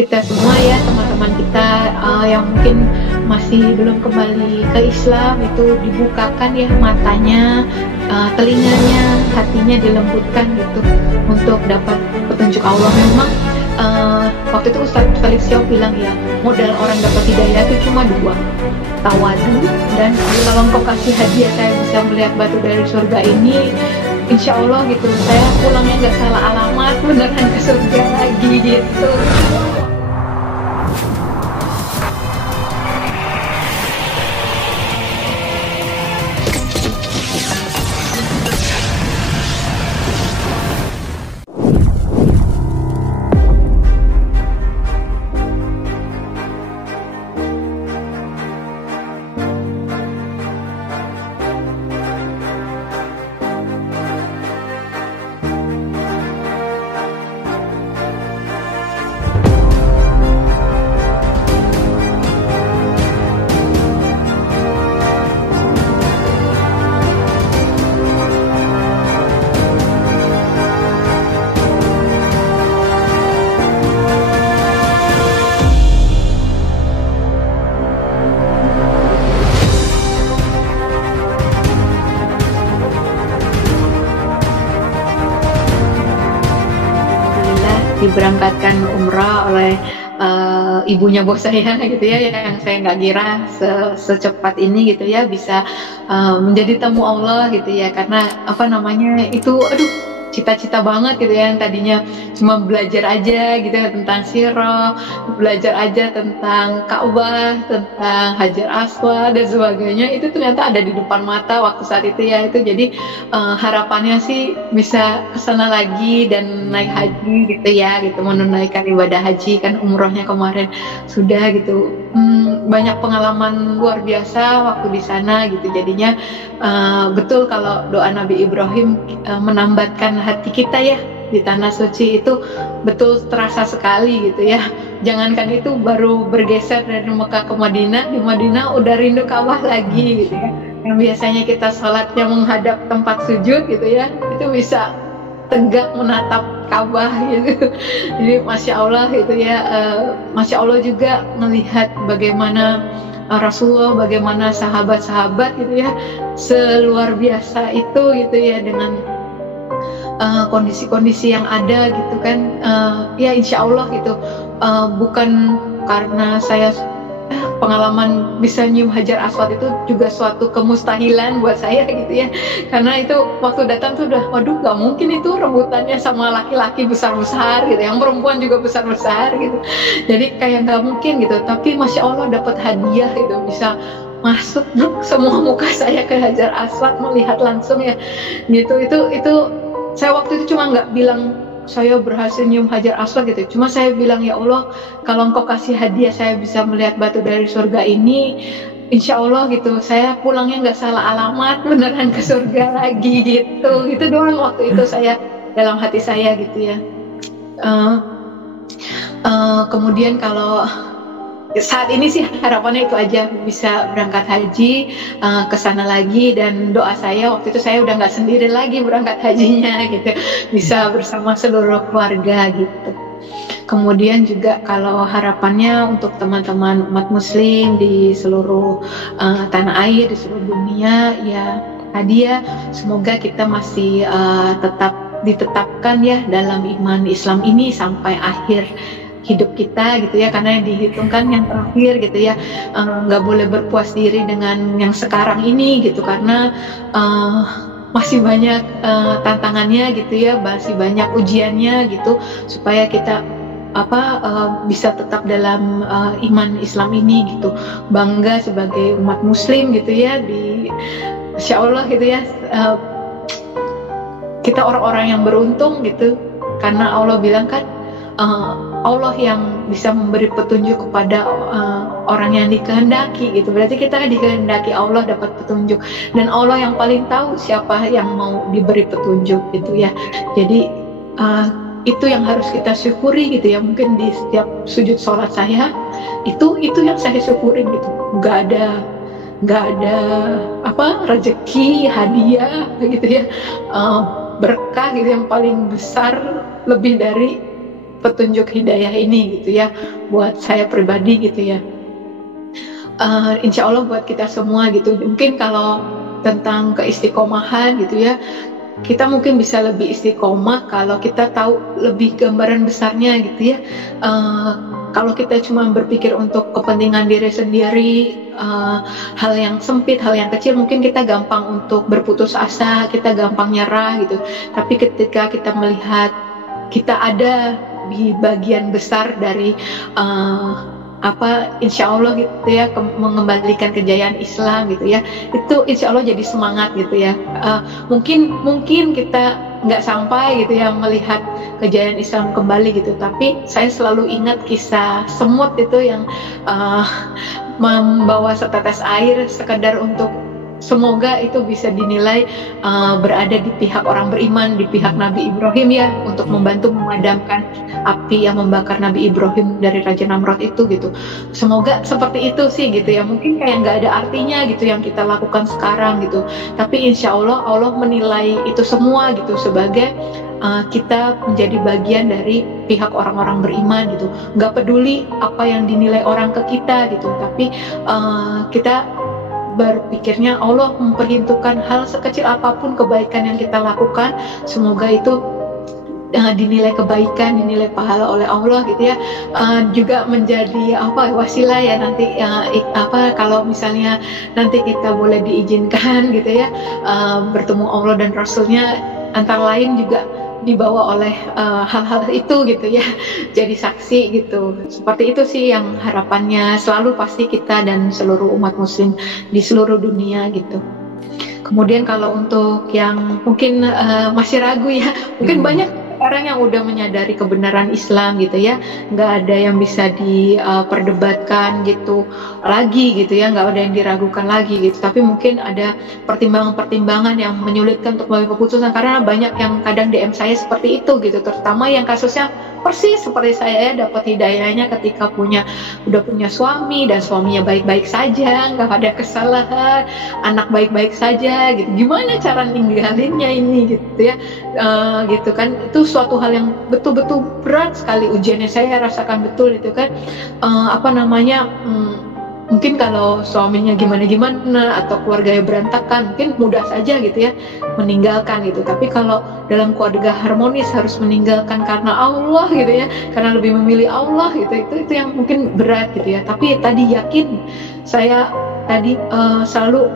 kita semua ya, teman-teman kita yang mungkin masih belum kembali ke Islam itu dibukakan ya matanya, telinganya, hatinya dilembutkan gitu untuk dapat petunjuk Allah. Memang waktu itu Ustadz Felix Xiao bilang ya, modal orang dapat hidayah itu cuma dua, tawadu dan kalau engkau kasih hadiah saya bisa melihat batu dari surga ini, insya Allah gitu saya pulangnya nggak salah alamat, beneran ke surga lagi gitu. Diberangkatkan umrah oleh ibunya bos saya gitu ya, yang saya nggak kira secepat ini gitu ya bisa menjadi tamu Allah gitu ya, karena apa namanya itu cita-cita banget gitu ya, yang tadinya cuma belajar aja gitu ya tentang sirah, belajar aja tentang Ka'bah, tentang Hajar Aswad dan sebagainya, itu ternyata ada di depan mata waktu saat itu ya. Itu jadi harapannya sih bisa kesana lagi dan naik haji gitu ya, gitu menunaikan ibadah haji, kan umrohnya kemarin sudah gitu. Banyak pengalaman luar biasa waktu di sana gitu, jadinya betul kalau doa Nabi Ibrahim menambatkan hati kita ya di tanah suci itu betul terasa sekali gitu ya. Jangankan itu baru bergeser dari Mekah ke Madinah, di Madinah udah rindu Ka'bah lagi gitu ya. Yang biasanya kita sholatnya menghadap tempat sujud gitu ya, itu bisa tegak menatap Ka'bah gitu. Jadi Masya Allah gitu ya, Masya Allah juga melihat bagaimana Rasulullah, bagaimana sahabat-sahabat gitu ya, seluar biasa itu gitu ya, dengan kondisi-kondisi yang ada gitu kan. Ya insya Allah gitu, bukan karena saya pengalaman bisa nyium Hajar Aswad itu juga suatu kemustahilan buat saya gitu ya, karena itu waktu datang tuh udah waduh gak mungkin itu rebutannya sama laki-laki besar-besar gitu, yang perempuan juga besar-besar gitu, jadi kayak gak mungkin gitu. Tapi Masya Allah dapat hadiah gitu, bisa masuk semua muka saya ke Hajar Aswad, melihat langsung ya gitu. Itu saya waktu itu cuma nggak bilang saya berhasil nyium Hajar Aswad gitu, cuma saya bilang ya Allah, kalau engkau kasih hadiah saya bisa melihat batu dari surga ini, insya Allah gitu saya pulangnya nggak salah alamat, beneran ke surga lagi gitu. Itu doang waktu itu saya dalam hati saya gitu ya. Kemudian kalau saat ini sih harapannya itu aja, bisa berangkat haji ke sana lagi, dan doa saya waktu itu saya udah nggak sendiri lagi berangkat hajinya gitu, bisa bersama seluruh keluarga gitu. Kemudian juga kalau harapannya untuk teman-teman umat muslim di seluruh tanah air, di seluruh dunia ya, hadiah semoga kita masih tetap ditetapkan ya dalam iman Islam ini sampai akhir hidup kita gitu ya, karena yang dihitungkan yang terakhir gitu ya. Nggak boleh berpuas diri dengan yang sekarang ini gitu, karena masih banyak tantangannya gitu ya, masih banyak ujiannya gitu, supaya kita bisa tetap dalam iman Islam ini gitu, bangga sebagai umat muslim gitu ya, di Insya Allah gitu ya. Kita orang-orang yang beruntung gitu, karena Allah bilang kan Allah yang bisa memberi petunjuk kepada orang yang dikehendaki gitu. Berarti kita dikehendaki Allah dapat petunjuk, dan Allah yang paling tahu siapa yang mau diberi petunjuk gitu ya. Jadi itu yang harus kita syukuri gitu ya. Mungkin di setiap sujud sholat saya itu yang saya syukuri gitu. Nggak ada rezeki, hadiah gitu ya, berkah gitu yang paling besar lebih dari petunjuk hidayah ini gitu ya, buat saya pribadi gitu ya. Insya Allah buat kita semua gitu. Mungkin kalau tentang keistiqomahan gitu ya, kita mungkin bisa lebih istiqomah kalau kita tahu lebih gambaran besarnya gitu ya. Kalau kita cuma berpikir untuk kepentingan diri sendiri, hal yang sempit, hal yang kecil, mungkin kita gampang untuk berputus asa, kita gampang nyerah gitu. Tapi ketika kita melihat kita ada di bagian besar dari insya Allah gitu ya, mengembalikan kejayaan Islam gitu ya, itu insya Allah jadi semangat gitu ya. Mungkin kita nggak sampai gitu ya melihat kejayaan Islam kembali gitu, tapi saya selalu ingat kisah semut itu yang membawa setetes air sekedar untuk semoga itu bisa dinilai berada di pihak orang beriman, di pihak Nabi Ibrahim ya, untuk membantu memadamkan api yang membakar Nabi Ibrahim dari Raja Namrud itu gitu. Semoga seperti itu sih gitu ya. Mungkin kayak nggak ada artinya gitu yang kita lakukan sekarang gitu, tapi insya Allah Allah menilai itu semua gitu sebagai kita menjadi bagian dari pihak orang-orang beriman gitu. Nggak peduli apa yang dinilai orang ke kita gitu, tapi kita berpikirnya Allah memperhitungkan hal sekecil apapun kebaikan yang kita lakukan, semoga itu dinilai kebaikan, dinilai pahala oleh Allah gitu ya. Juga menjadi wasilah ya nanti kalau misalnya nanti kita boleh diizinkan gitu ya bertemu Allah dan Rasulnya, antara lain juga dibawa oleh hal-hal itu gitu ya, jadi saksi gitu. Seperti itu sih yang harapannya selalu pasti kita dan seluruh umat muslim di seluruh dunia gitu. Kemudian kalau untuk yang mungkin masih ragu ya, mungkin banyak orang yang udah menyadari kebenaran Islam gitu ya, nggak ada yang bisa diperdebatkan gitu lagi gitu ya, nggak ada yang diragukan lagi gitu. Tapi mungkin ada pertimbangan-pertimbangan yang menyulitkan untuk mengambil keputusan, karena banyak yang kadang DM saya seperti itu gitu, terutama yang kasusnya persis seperti saya ya, dapat hidayahnya ketika udah punya suami dan suaminya baik-baik saja, nggak ada kesalahan, anak baik-baik saja gitu. Gimana cara ninggalinnya ini gitu ya, gitu kan. Itu suatu hal yang betul-betul berat sekali ujiannya, saya rasakan betul itu kan. Mungkin kalau suaminya gimana-gimana atau keluarganya berantakan, mungkin mudah saja gitu ya meninggalkan gitu. Tapi kalau dalam keluarga harmonis harus meninggalkan karena Allah gitu ya, karena lebih memilih Allah gitu, itu yang mungkin berat gitu ya. Tapi tadi yakin saya tadi selalu,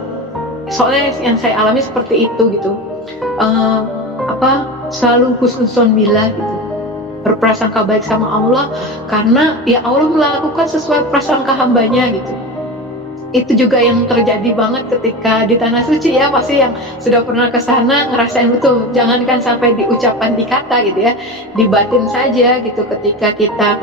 soalnya yang saya alami seperti itu gitu, selalu husnuzon billah gitu, berprasangka baik sama Allah, karena ya Allah melakukan sesuai prasangka hambanya gitu. Itu juga yang terjadi banget ketika di Tanah Suci ya, pasti yang sudah pernah ke sana ngerasain betul. Jangankan sampai diucapkan di kata gitu ya, di batin saja gitu, ketika kita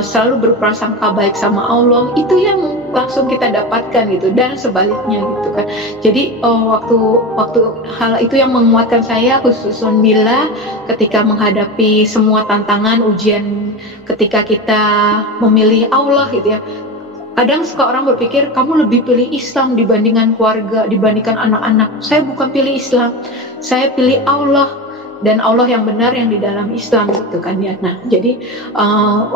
selalu berprasangka baik sama Allah, itu yang langsung kita dapatkan gitu, dan sebaliknya gitu kan. Jadi waktu hal itu yang menguatkan saya khususun bila ketika menghadapi semua tantangan ujian, ketika kita memilih Allah gitu ya. Kadang suka orang berpikir, kamu lebih pilih Islam dibandingkan keluarga, dibandingkan anak-anak. Saya bukan pilih Islam, saya pilih Allah, dan Allah yang benar yang di dalam Islam gitu kan ya. Nah jadi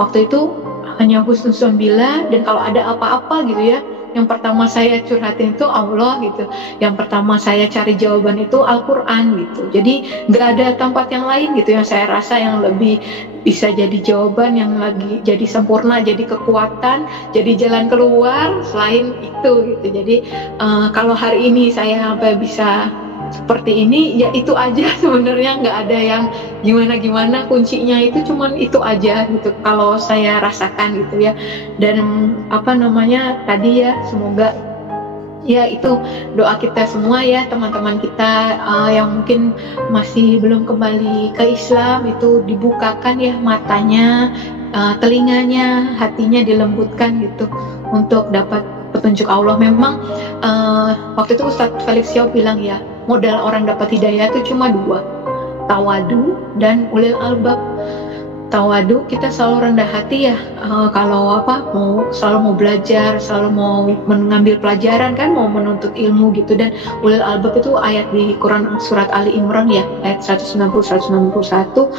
waktu itu hanya husnuzon billah, dan kalau ada apa-apa gitu ya, yang pertama saya curhatin itu Allah gitu, yang pertama saya cari jawaban itu Al-Quran gitu. Jadi nggak ada tempat yang lain gitu yang saya rasa yang lebih bisa jadi jawaban, yang lagi jadi sempurna, jadi kekuatan, jadi jalan keluar selain itu gitu. Jadi kalau hari ini saya sampai bisa seperti ini, ya itu aja sebenarnya, nggak ada yang gimana-gimana, kuncinya itu cuman itu aja gitu kalau saya rasakan gitu ya. Dan tadi ya, semoga ya itu doa kita semua ya, teman-teman kita yang mungkin masih belum kembali ke Islam, itu dibukakan ya matanya, telinganya, hatinya dilembutkan gitu untuk dapat petunjuk Allah. Memang waktu itu Ustadz Felix Xiao bilang ya, modal orang dapat hidayah itu cuma 2, tawadu dan ulil albab. tawadu, kita selalu rendah hati ya, kalau apa, selalu mau belajar, selalu mau mengambil pelajaran kan, mau menuntut ilmu gitu. Dan ulil albab itu ayat di Quran surat Ali Imran ya, ayat 190 191,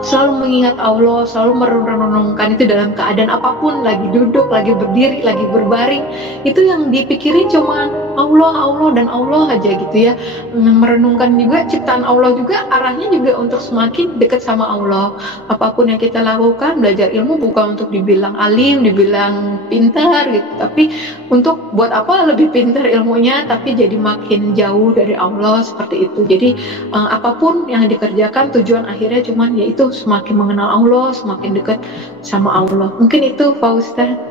selalu mengingat Allah, selalu merenungkan itu dalam keadaan apapun, lagi duduk, lagi berdiri, lagi berbaring, itu yang dipikirin cuma Allah, Allah dan Allah aja gitu ya. Merenungkan juga ciptaan Allah juga, arahnya juga untuk semakin dekat sama Allah. Apapun yang kita lakukan, belajar ilmu bukan untuk dibilang alim, dibilang pintar gitu, tapi untuk buat apa lebih pintar ilmunya, tapi jadi makin jauh dari Allah, seperti itu. Jadi apapun yang dikerjakan, tujuan akhirnya cuman yaitu semakin mengenal Allah, semakin dekat sama Allah. Mungkin itu Pak Ustadz.